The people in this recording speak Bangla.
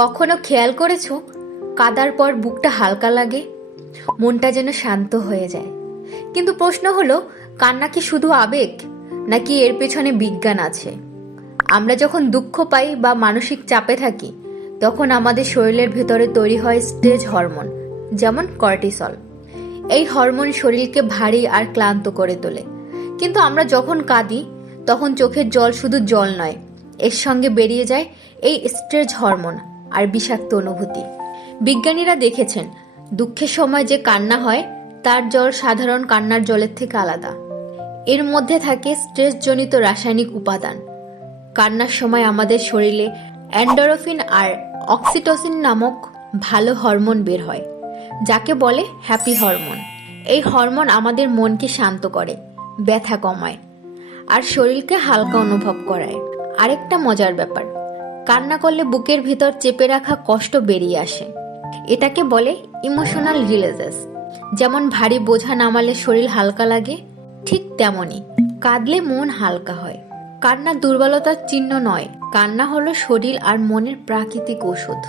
কখনো খেয়াল করেছো কাদার পর বুকটা হালকা লাগে, মনটা যেন শান্ত হয়ে যায়? কিন্তু প্রশ্ন হলো, কান্না কি শুধু আবেগ, নাকি এর পেছনে বিজ্ঞান আছে? আমরা যখন দুঃখ পাই বা মানসিক চাপে থাকি, তখন আমাদের শরীরের ভেতরে তৈরি হয় স্ট্রেস হরমোন, যেমন কর্টিসল। এই হরমোন শরীরকে ভারী আর ক্লান্ত করে তোলে। কিন্তু আমরা যখন কাঁদি, তখন চোখের জল শুধু জল নয়, এর সঙ্গে বেরিয়ে যায় এই স্ট্রেস হরমোন আর বিষাক্ত অনুভূতি। বিজ্ঞানীরা দেখেছেন, দুঃখের সময় যে কান্না হয় তার জল সাধারণ কান্নার জলের থেকে আলাদা। এর মধ্যে থাকে স্ট্রেসজনিত রাসায়নিক উপাদান। কান্নার সময় আমাদের শরীরে এন্ডোরফিন আর অক্সিটোসিন নামক ভালো হরমোন বের হয়, যাকে বলে হ্যাপি হরমোন। এই হরমোন আমাদের মনকে শান্ত করে, ব্যথা কমায় আর শরীরকে হালকা অনুভব করায়। আরেকটা মজার ব্যাপার, কান্না করলে বুকের ভিতর চেপে রাখা কষ্ট বেরিয়ে আসে। এটাকে বলে ইমোশনাল রিলিজেস। যেমন ভারী বোঝা নামালে শরীর হালকা লাগে, ঠিক তেমনই কাঁদলে মন হালকা হয়। কান্না দুর্বলতার চিহ্ন নয়, কান্না হলো শরীর আর মনের প্রাকৃতিক ওষুধ।